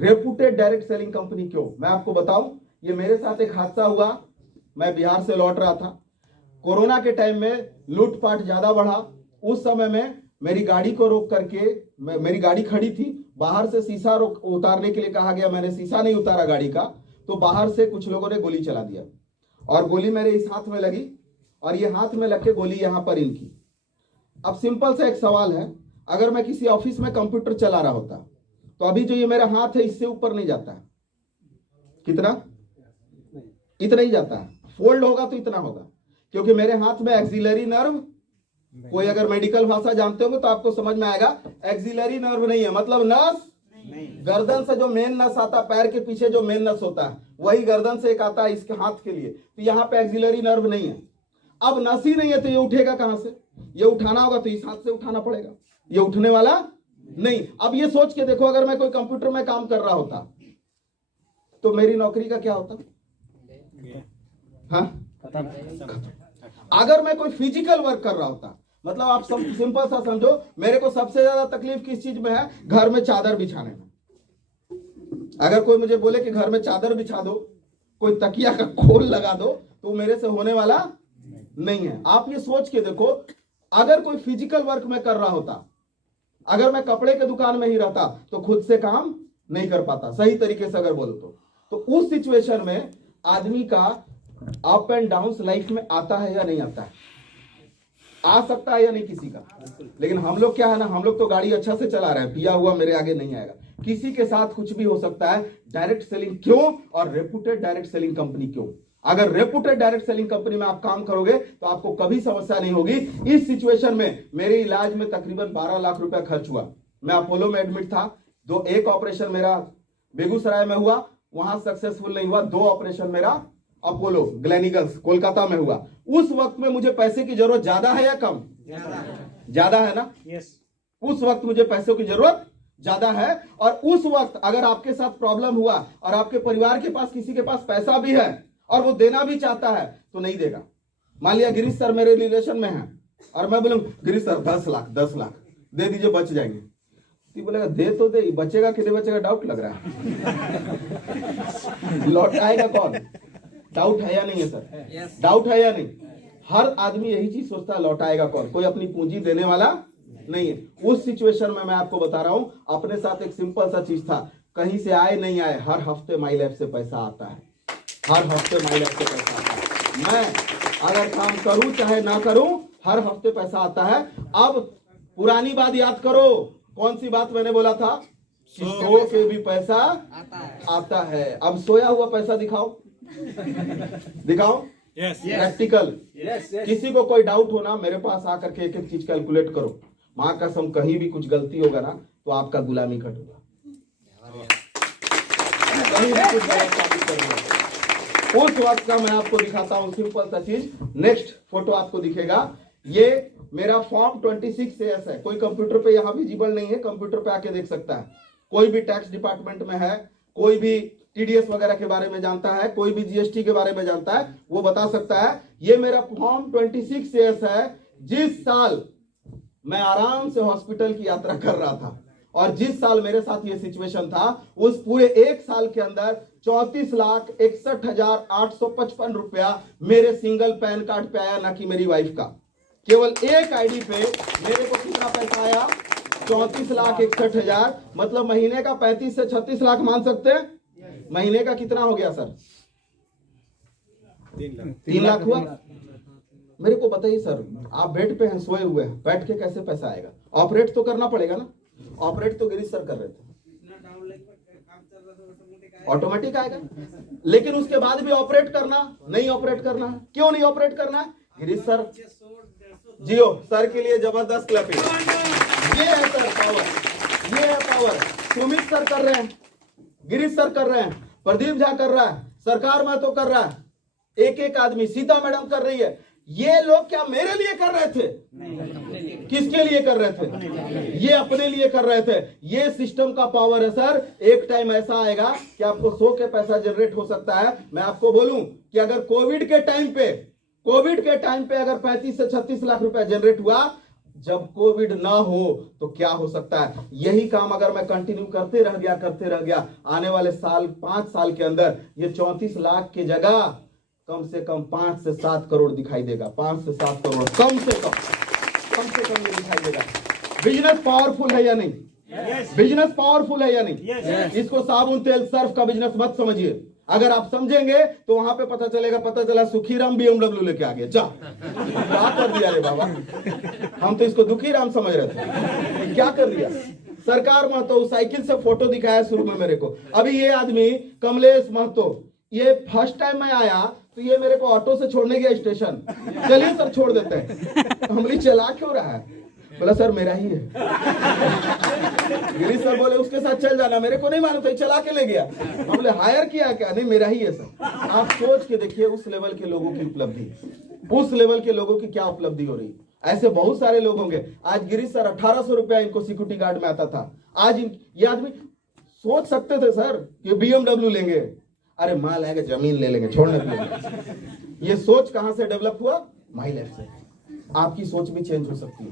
Reputed direct selling company क्यों? मैं आपको बताऊं, ये मेरे साथ एक हादसा हुआ। मैं बिहार से लौट रहा था। कोरोना के टाइम में लूटपाट ज्यादा बढ़ा। उस समय में मेरी गाड़ी को रोक करके, मेरी गाड़ी खड़ी थी, बाहर से शीशा उतारने के लिए कहा गया। मैंने शीशा नहीं उतारा गाड़ी का, तो बाहर से कुछ लोगों ने गोली चला दिया और गोली मेरे इस हाथ में लगी और ये हाथ में लग के गोली यहां पर इनकी। अब सिंपल सा एक सवाल है, अगर मैं किसी ऑफिस में कंप्यूटर चला रहा होता तो अभी जो ये मेरा हाथ है इससे ऊपर नहीं जाता है। कितना? इतना ही जाता है। फोल्ड होगा तो इतना होगा, क्योंकि मेरे हाथ में एक्सिलरी नर्व, कोई अगर मेडिकल भाषा जानते होंगे तो आपको समझ में आएगा, एक्सिलरी नर्व नहीं है, मतलब नस गर्दन से जो मेन नस आता है, पैर के पीछे जो मेन नस होता है वही गर्दन से एक आता है इसके हाथ के लिए, तो यहाँ पे एक्सिलरी नर्व नहीं है। अब नस ही नहीं है तो ये उठेगा कहां से? ये उठाना होगा तो इस हाथ से उठाना पड़ेगा, ये उठने वाला नहीं। अब ये सोच के देखो, अगर मैं कोई कंप्यूटर में काम कर रहा होता तो मेरी नौकरी का क्या होता? हाँ? अगर मैं कोई फिजिकल वर्क कर रहा होता, मतलब आप सब सिंपल सा समझो, मेरे को सबसे ज्यादा तकलीफ किस चीज में है? घर में चादर बिछाने में। अगर कोई मुझे बोले कि घर में चादर बिछा दो, कोई तकिया का खोल लगा दो, तो मेरे से होने वाला नहीं है। आप ये सोच के देखो, अगर कोई फिजिकल वर्क में कर रहा होता, अगर मैं कपड़े के दुकान में ही रहता तो खुद से काम नहीं कर पाता, सही तरीके से अगर बोलो तो उस सिचुएशन में आदमी का अप एंड डाउन लाइफ में आता है या नहीं आता है? आ सकता है या नहीं किसी का? लेकिन हम लोग क्या है ना, हम लोग तो गाड़ी अच्छा से चला रहे हैं, पिया हुआ मेरे आगे नहीं आएगा। किसी के साथ कुछ भी हो सकता है। डायरेक्ट सेलिंग क्यों और रेपुटेड डायरेक्ट सेलिंग कंपनी क्यों? अगर रेपुटेड डायरेक्ट सेलिंग कंपनी में आप काम करोगे तो आपको कभी समस्या नहीं होगी। इस सिचुएशन में मेरे इलाज में तकरीबन 12 लाख रुपया खर्च हुआ। मैं अपोलो में एडमिट था। एक ऑपरेशन मेरा बेगूसराय में हुआ, वहां सक्सेसफुल नहीं हुआ। 2 ऑपरेशन मेरा अपोलो ग्लेनिगल्स कोलकाता में हुआ। उस वक्त में मुझे पैसे की जरूरत ज्यादा है या कम? ज्यादा है ना? यस। उस वक्त मुझे पैसों की जरूरत ज्यादा है। और उस वक्त अगर आपके साथ प्रॉब्लम हुआ और आपके परिवार के पास, किसी के पास पैसा भी है और वो देना भी चाहता है तो नहीं देगा। मान लिया गिरीश सर मेरे रिलेशन में है और मैं बोलूं गिरीश सर 10 लाख दे दीजिए, बच जाएंगे। तो बोलेगा दे तो दे, बचेगा कि नहीं बचेगा डाउट लग रहा है। लौट आएगा कौन? डाउट है या नहीं है सर? डाउट है या नहीं? हर आदमी यही चीज सोचता है, लौट आएगा कौन? कोई अपनी पूंजी देने वाला नहीं है। उस सिचुएशन में मैं आपको बता रहा हूं, अपने साथ एक सिंपल सा चीज था, कहीं से आए नहीं आए, हर हफ्ते माई लाइफ से पैसा आता है। हर हफ्ते माई लाइफ से पैसा आता है। मैं अगर काम करूं चाहे ना करूं, हर हफ्ते पैसा आता है। अब पुरानी बात याद करो, कौन सी बात मैंने बोला था? सो के भी पैसा आता है। अब सोया हुआ पैसा दिखाओ, दिखाओ। प्रैक्टिकल। किसी को कोई डाउट हो ना, मेरे पास आकर के एक एक चीज कैलकुलेट करो। मां कसम, कहीं भी कुछ गलती होगा ना तो आपका गुलामी घटेगा। कहीं भी कुछ गलत साबित करोगे, उस वक्त का मैं आपको दिखाता हूं सिंपल सा चीज। नेक्स्ट फोटो आपको दिखेगा, ये मेरा फॉर्म 26CS है। कोई कंप्यूटर पे यहाँ विजिबल नहीं है, कंप्यूटर पे आके देख सकता है। कोई भी टैक्स डिपार्टमेंट में है, कोई भी TDS वगैरह के बारे में जानता है, कोई भी GST के बारे में जानता है, वो बता सकता है। ये मेरा फॉर्म 26CS है। जिस साल मैं आराम से हॉस्पिटल की यात्रा कर रहा था और जिस साल मेरे साथ ये सिचुएशन था, उस पूरे 1 साल के अंदर 34,61,855 रुपया मेरे सिंगल पैन कार्ड पे आया, ना कि मेरी वाइफ का। केवल एक आईडी पे मेरे को कितना पैसा आया? 34,61,000। मतलब महीने का 35 से 36 लाख मान सकते हैं। महीने का कितना हो गया सर? 3 लाख हुआ। मेरे को बताइए सर, आप बेड पे हैं, सोए हुए हैं, बैठ के कैसे पैसा आएगा? ऑपरेट तो करना पड़ेगा ना। ऑपरेट तो गिरीश सर कर रहे थे, ऑटोमेटिक आएगा। लेकिन उसके बाद भी ऑपरेट करना, नहीं ऑपरेट करना है। क्यों नहीं ऑपरेट करना है? गिरीश सर, जियो सर के लिए जबरदस्त क्लैपिंग। ये है सर पावर, ये है पावर। सुमित सर कर रहे हैं, गिरीश सर कर रहे हैं, प्रदीप झा कर रहा है, सरकार महतो कर रहा है, एक एक आदमी, सीता मैडम कर रही है। ये लोग क्या मेरे लिए कर रहे थे? किसके लिए कर रहे थे? ये अपने लिए कर रहे थे। ये सिस्टम का पावर है सर। एक टाइम ऐसा आएगा कि आपको 100 के पैसा जनरेट हो सकता है। मैं आपको बोलूं कि अगर कोविड के टाइम पे अगर 35 से 36 लाख रुपया जनरेट हुआ, जब कोविड ना हो तो क्या हो सकता है। यही काम अगर मैं कंटिन्यू करते रह गया आने वाले साल 5 साल के अंदर ये 34 लाख की जगह कम से कम 5 से 7 करोड़ दिखाई देगा। 5 से 7 करोड़ कम से कम ये दिखाई देगा। बिजनेस पावरफुल है या नहीं? बिजनेस पावरफुल है या नहीं? इसको साबुन तेल सर्फ का बिजनेस मत समझिए। अगर आप समझेंगे तो वहां पे पता चला सुखीराम BMW लेके आ गया। जा क्या कर दिया रे बाबा, हम तो इसको दुखीराम समझ रहे थे, क्या कर दिया। सरकार महतो साइकिल से फोटो दिखाया शुरू में मेरे को। अभी ये आदमी कमलेश महतो, ये फर्स्ट टाइम मैं आया तो ये मेरे को ऑटो से छोड़ने गया स्टेशन। चलिए सर छोड़ देते हैं। हमली चला क्यों रहा है? बोला सर मेरा ही है। गिरीश सर बोले उसके साथ चल जाना, मेरे को नहीं मालूम था, चला के ले गया। हम बोले हायर किया क्या? नहीं मेरा ही है सर। आप सोच के देखिए उस लेवल के लोगों की उपलब्धि, उस लेवल के लोगों की क्या उपलब्धि हो रही। ऐसे बहुत सारे लोग होंगे। आज गिरीश सर 1800 रुपया इनको सिक्योरिटी गार्ड में आता था। आज ये आदमी सोच सकते थे सर कि BMW लेंगे, अरे माल आएगा जमीन ले लेंगे, छोड़ने के। ये सोच कहां से डेवलप हुआ? माई लाइफ से। आपकी सोच भी चेंज हो सकती है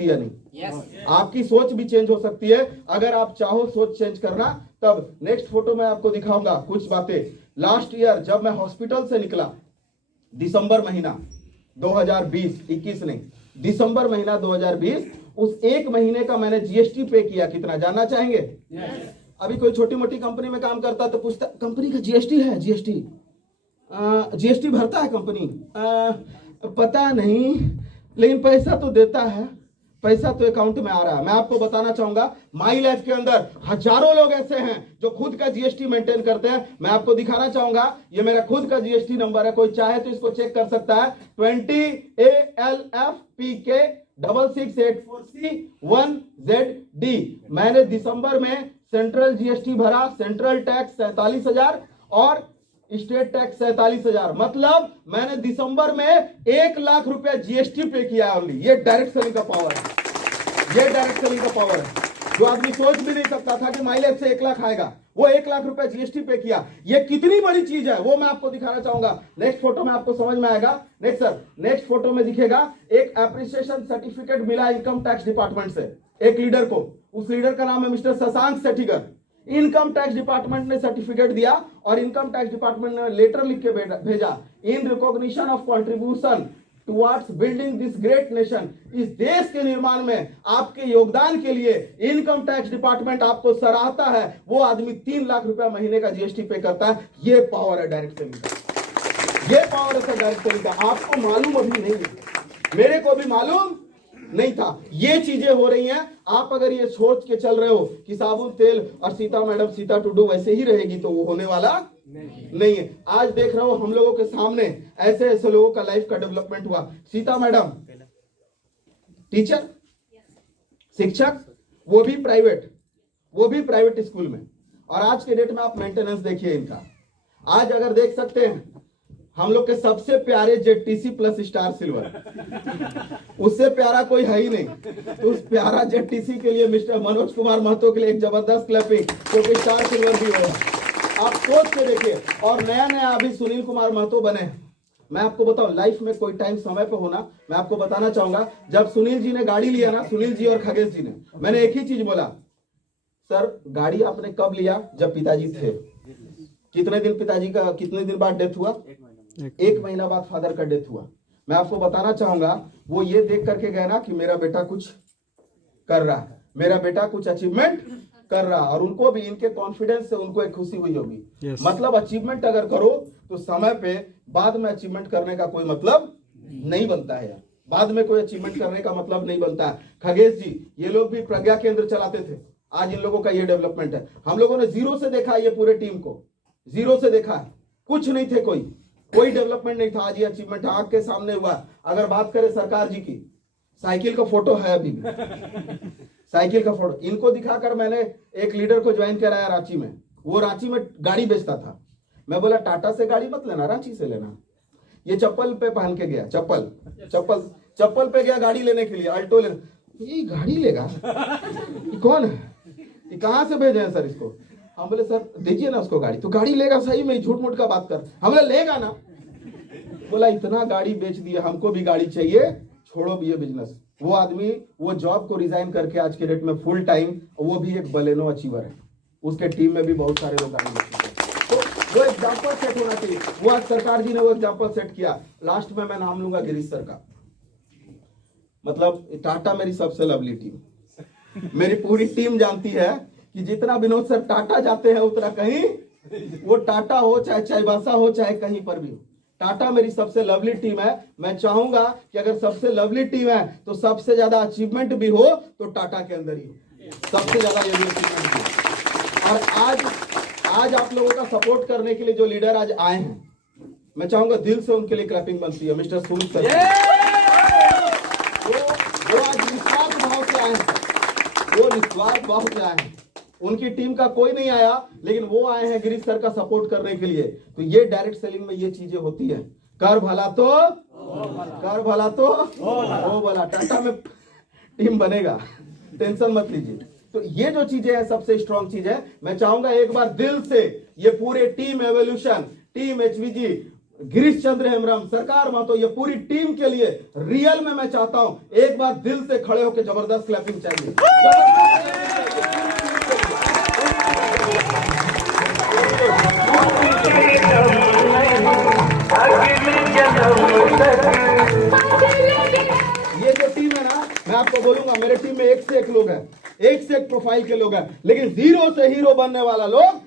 या नहीं? आपकी सोच भी चेंज हो सकती है अगर आप चाहो सोच चेंज करना। तब नेक्स्ट फोटो में आपको दिखाऊंगा कुछ बातें। लास्ट ईयर जब मैं हॉस्पिटल से निकला, दिसंबर महीना 2020, 21 नहीं, दिसंबर महीना 2020, उस एक महीने का मैंने GST पे किया। कितना जानना चाहेंगे? अभी कोई छोटी मोटी कंपनी में काम करता तो पूछता कंपनी का GST है? GST भरता है कंपनी? पता नहीं, लेकिन पैसा तो देता है, पैसा तो अकाउंट में आ रहा है। मैं आपको बताना चाहूंगा माई लाइफ के अंदर हजारों लोग ऐसे हैं जो खुद का GST मेंटेन करते हैं। मैं आपको दिखाना चाहूंगा, ये मेरा खुद का GST नंबर है, कोई चाहे तो इसको चेक कर सकता है। 20ALFPK 6684C1ZD। मैंने दिसंबर में सेंट्रल GST भरा, सेंट्रल टैक्स 47,000 और स्टेट टैक्स 47,000। मतलब मैंने दिसंबर में 1 लाख रुपया GST पे किया ओनली। ये डायरेक्ट सेलिंग का पावर है, ये डायरेक्ट सेलिंग का पावर है। जो आदमी सोच भी नहीं सकता था कि माइलेज से 1 लाख आएगा, वो 1 लाख रुपया GST पे किया। ये कितनी बड़ी चीज है वो मैं आपको दिखाना चाहूंगा। नेक्स्ट फोटो में आपको समझ में आएगा। नेक्स्ट सर, नेक्स्ट फोटो में दिखेगा एक एप्रिसिएशन सर्टिफिकेट मिला इनकम टैक्स डिपार्टमेंट से एक लीडर को। उस लीडर का नाम है mister Shashank Sethigar. Income tax department ने सर्टिफिकेट दिया और इनकम टैक्स डिपार्टमेंट ने लेटर लिख के भेजा, in recognition of contribution towards building this great nation. इस देश के निर्माण में आपके योगदान के लिए इनकम टैक्स डिपार्टमेंट आपको सराहता है। वो आदमी 3 लाख रुपया महीने का GST पे करता है। ये पावर है डायरेक्ट सेलिंग का, ये पावर है डायरेक्ट सेलिंग का। आपको मालूम अभी नहीं है, मेरे को भी मालूम नहीं था। ये चीजें हो रही हैं। आप अगर ये सोच के चल रहे हो कि साबुन तेल और सीता मैडम सीता टुडू वैसे ही रहेगी तो वो होने वाला नहीं है। आज देख रहा हूं हम लोगों के सामने ऐसे ऐसे लोगों का लाइफ का डेवलपमेंट हुआ। सीता मैडम टीचर, शिक्षक, वो भी प्राइवेट स्कूल में। और आज के डेट में आप मेंटेनेंस देखिए इनका। आज अगर देख सकते हैं हम लोग के सबसे प्यारे ZTC प्लस स्टार सिल्वर, उससे प्यारा कोई है ही नहीं। तो उस प्यारा ZTC के लिए मिस्टर मनोज कुमार महतो के लिए एक जबरदस्त क्लैपिंग, क्योंकि स्टार सिल्वर भी हुआ। आप सोच के देखिए। और नया अभी सुनील कुमार महतो बने। मैं आपको बताऊं, लाइफ में कोई टाइम समय पे होना, मैं आपको बताना चाहूंगा। जब सुनील जी ने गाड़ी लिया ना, सुनील जी और खगेश जी ने, मैंने एक ही चीज बोला, सर गाड़ी आपने कब लिया? जब पिताजी थे। कितने दिन बाद डेथ हुआ? 1 महीना बाद फादर का डेथ हुआ। मैं आपको बताना चाहूंगा, वो ये देख करके गए ना कि मेरा बेटा कुछ कर रहा है, मेरा बेटा कुछ अचीवमेंट कर रहा, और उनको भी इनके कॉन्फिडेंस से उनको एक खुशी हुई होगी। मतलब अचीवमेंट अगर करो तो समय पे, बाद में अचीवमेंट करने का कोई मतलब नहीं बनता है। बाद में कोई अचीवमेंट करने का मतलब नहीं बनता है। खगेश जी ये लोग भी प्रज्ञा केंद्र चलाते थे, आज इन लोगों का ये डेवलपमेंट है। हम लोगों ने जीरो से देखा, ये पूरे टीम को जीरो से देखा है। कुछ नहीं थे, कोई डेवलपमेंट नहीं था, आज ये अचीवमेंट आंख के सामने हुआ। अगर बात करें सरकार जी की, साइकिल का फोटो है अभी भी, साइकिल का फोटो इनको दिखाकर मैंने एक लीडर को ज्वाइन कराया रांची में। वो रांची में गाड़ी बेचता था। मैं बोला टाटा से गाड़ी मत लेना, रांची से लेना। ये चप्पल पे पहन के गया, चप्पल पे गया गाड़ी लेने के लिए, अल्टो लेना। ये गाड़ी लेगा, ये कौन है, ये कहां से भेजे हैं सर इसको? हम बोले सर दीजिए ना उसको गाड़ी। तो गाड़ी लेगा सही में, झूठ मूठ का बात कर। हम बोले लेगा ना। बोला इतना गाड़ी बेच दिया, हमको भी गाड़ी चाहिए, छोड़ो भी ये बिजनेस। वो आदमी वो जॉब को रिजाइन करके आज के डेट में फुल टाइम, वो भी एक बलेनो अचीवर है, उसके टीम में भी बहुत सारे लोग आगे बढ़ चुके हैं। तो वो एग्जाम्पल सेट होना चाहिए। वो आज सरकार जी ने वो एग्जाम्पल सेट किया। लास्ट में मैं नाम लूंगा गिरीश सर का। मतलब टाटा मेरी सबसे लवली टीम, मेरी पूरी टीम जानती है कि जितना विनोद सर टाटा जाते हैं उतना कहीं, वो टाटा हो चाहे चाईबासा हो चाहे कहीं पर भी हो, टाटा मेरी सबसे लवली टीम है। मैं चाहूंगा कि अगर सबसे लवली टीम है तो सबसे ज्यादा अचीवमेंट भी हो तो टाटा के अंदर ही हो, सबसे ज्यादा यही अचीवमेंट भी। और आज आप लोगों का सपोर्ट करने के लिए जो लीडर आज आए हैं, मैं चाहूंगा दिल से उनके लिए क्लैपिंग बनती है। मिस्टर सुमित सर, वो आज निस्वार्थ भाव से आए हैं, वो निस्वार्थ भाव से आए हैं। उनकी टीम का कोई नहीं आया, लेकिन वो आए हैं गिरीश सर का सपोर्ट करने के लिए। तो ये डायरेक्ट सेलिंग में ये चीजें होती है। कर भला तो ओ भला, टाटा में टीम बनेगा, टेंशन मत लीजिए। तो ये जो चीजें हैं सबसे स्ट्रॉन्ग चीज है। मैं चाहूंगा एक बार दिल से ये पूरे team evolution, team एचवीजी, Girish Chandra Hembrom, सरकार महतो, ये पूरी टीम के लिए रियल में मैं चाहता हूं एक बार दिल से खड़े होकर जबरदस्त क्लैपिंग चाहिए। ये जो टीम है ना, मैं आपको बोलूंगा मेरे टीम में एक से एक लोग हैं, एक से एक प्रोफाइल के लोग हैं, लेकिन जीरो से हीरो बनने वाला लोग